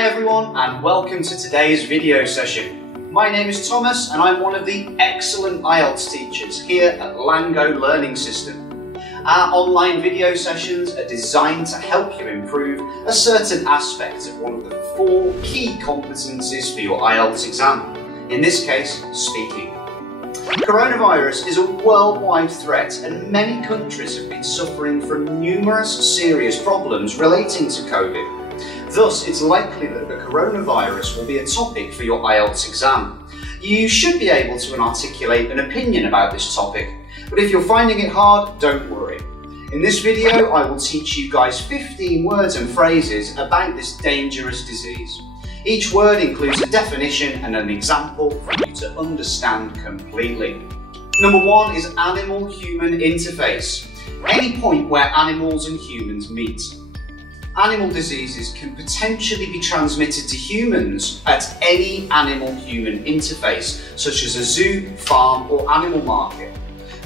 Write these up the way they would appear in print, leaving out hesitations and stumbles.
Hi everyone and welcome to today's video session. My name is Thomas and I'm one of the excellent IELTS teachers here at LangGo Learning System. Our online video sessions are designed to help you improve a certain aspect of one of the 4 key competencies for your IELTS exam. In this case, speaking. Coronavirus is a worldwide threat and many countries have been suffering from numerous serious problems relating to COVID. Thus, it's likely that the coronavirus will be a topic for your IELTS exam. You should be able to articulate an opinion about this topic, but if you're finding it hard, don't worry. In this video, I will teach you guys 15 words and phrases about this dangerous disease. Each word includes a definition and an example for you to understand completely. Number 1 is animal-human interface. Any point where animals and humans meet. Animal diseases can potentially be transmitted to humans at any animal-human interface, such as a zoo, farm or animal market.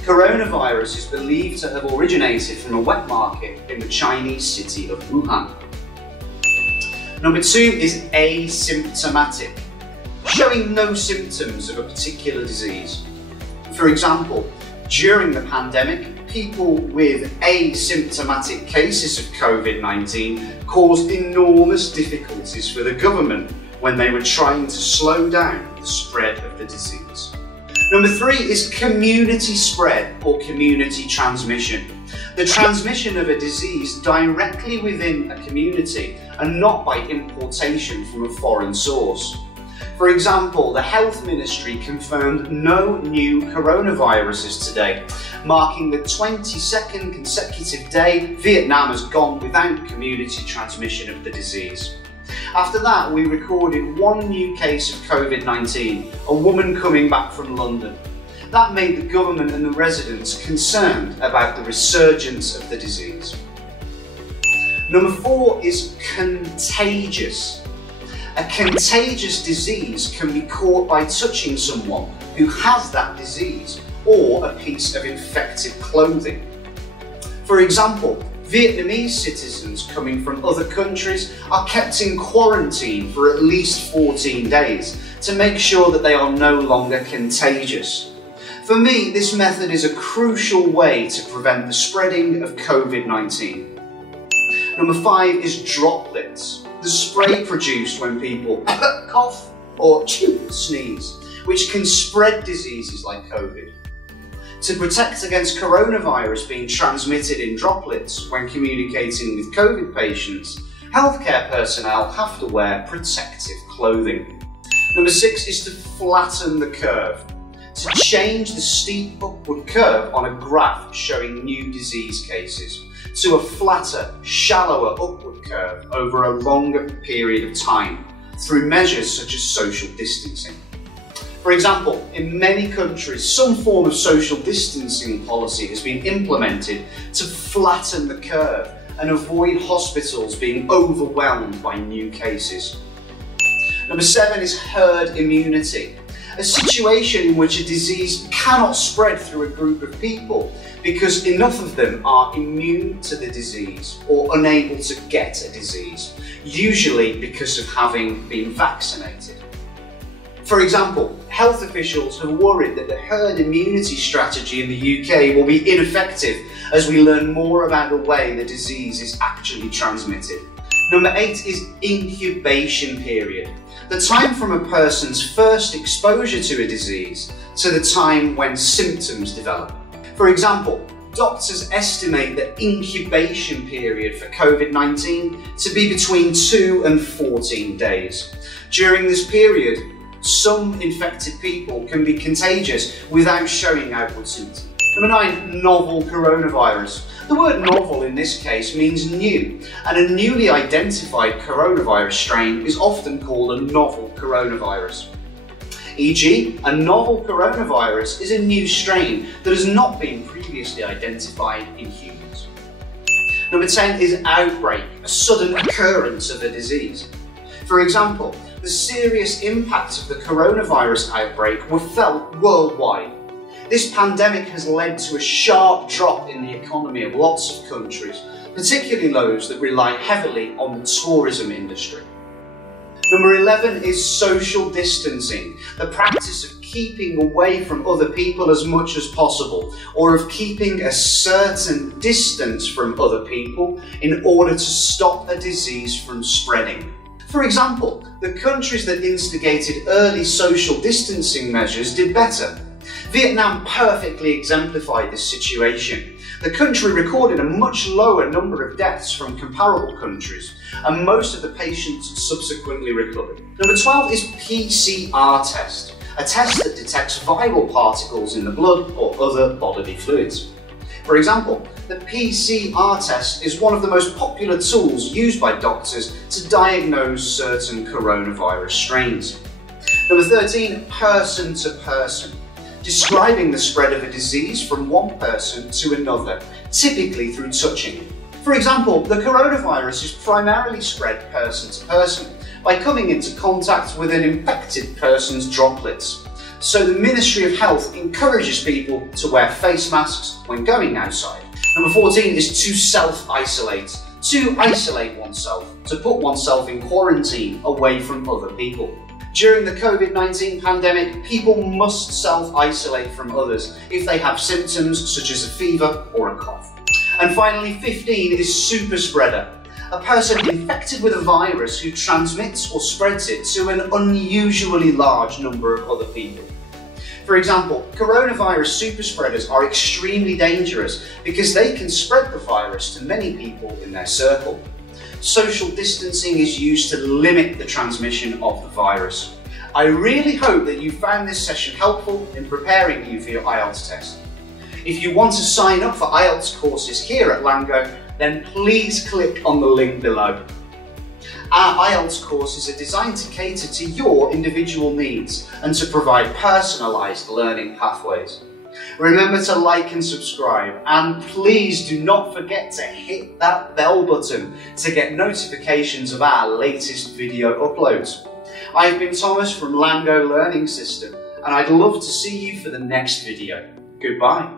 Coronavirus is believed to have originated from a wet market in the Chinese city of Wuhan. Number 2 is asymptomatic, showing no symptoms of a particular disease. For example, during the pandemic, people with asymptomatic cases of COVID-19 caused enormous difficulties for the government when they were trying to slow down the spread of the disease. Number 3 is community spread or community transmission. The transmission of a disease directly within a community and not by importation from a foreign source. For example, the Health Ministry confirmed no new coronaviruses today, marking the 22nd consecutive day Vietnam has gone without community transmission of the disease. After that, we recorded 1 new case of COVID-19, a woman coming back from London. That made the government and the residents concerned about the resurgence of the disease. Number 4 is contagious. A contagious disease can be caught by touching someone who has that disease or a piece of infected clothing. For example, Vietnamese citizens coming from other countries are kept in quarantine for at least 14 days to make sure that they are no longer contagious. For me, this method is a crucial way to prevent the spreading of COVID-19. Number 5 is droplets. The spray produced when people cough or sneeze, which can spread diseases like COVID. To protect against coronavirus being transmitted in droplets when communicating with COVID patients, healthcare personnel have to wear protective clothing. Number 6 is to flatten the curve. To change the steep upward curve on a graph showing new disease cases to a flatter, shallower upward curve over a longer period of time through measures such as social distancing. For example, in many countries, some form of social distancing policy has been implemented to flatten the curve and avoid hospitals being overwhelmed by new cases. Number 7 is herd immunity. A situation in which a disease cannot spread through a group of people because enough of them are immune to the disease or unable to get a disease, usually because of having been vaccinated. For example, health officials have worried that the herd immunity strategy in the UK will be ineffective as we learn more about the way the disease is actually transmitted. Number 8 is incubation period. The time from a person's first exposure to a disease to the time when symptoms develop. For example, doctors estimate the incubation period for COVID-19 to be between 2 and 14 days. During this period, some infected people can be contagious without showing outward symptoms. Number 9, novel coronavirus. The word novel in this case means new, and a newly identified coronavirus strain is often called a novel coronavirus. E.g., a novel coronavirus is a new strain that has not been previously identified in humans. Number 10 is outbreak, a sudden occurrence of a disease. For example, the serious impacts of the coronavirus outbreak were felt worldwide. This pandemic has led to a sharp drop in the economy of lots of countries, particularly those that rely heavily on the tourism industry. Number 11 is social distancing, the practice of keeping away from other people as much as possible, or of keeping a certain distance from other people in order to stop a disease from spreading. For example, the countries that instigated early social distancing measures did better. Vietnam perfectly exemplified this situation. The country recorded a much lower number of deaths from comparable countries, and most of the patients subsequently recovered. Number 12 is PCR test, a test that detects viral particles in the blood or other bodily fluids. For example, the PCR test is one of the most popular tools used by doctors to diagnose certain coronavirus strains. Number 13, person to person, describing the spread of a disease from one person to another, typically through touching. For example, the coronavirus is primarily spread person to person by coming into contact with an infected person's droplets. So the Ministry of Health encourages people to wear face masks when going outside. Number 14 is to self-isolate, to isolate oneself, to put oneself in quarantine away from other people. During the COVID-19 pandemic, people must self-isolate from others if they have symptoms such as a fever or a cough. And finally, 15 is super spreader, a person infected with a virus who transmits or spreads it to an unusually large number of other people. For example, coronavirus superspreaders are extremely dangerous because they can spread the virus to many people in their circle. Social distancing is used to limit the transmission of the virus. I really hope that you found this session helpful in preparing you for your IELTS test. If you want to sign up for IELTS courses here at LangGo, then please click on the link below. Our IELTS courses are designed to cater to your individual needs and to provide personalised learning pathways. Remember to like and subscribe, and please do not forget to hit that bell button to get notifications of our latest video uploads. I've been Thomas from LangGo Learning System, and I'd love to see you for the next video. Goodbye.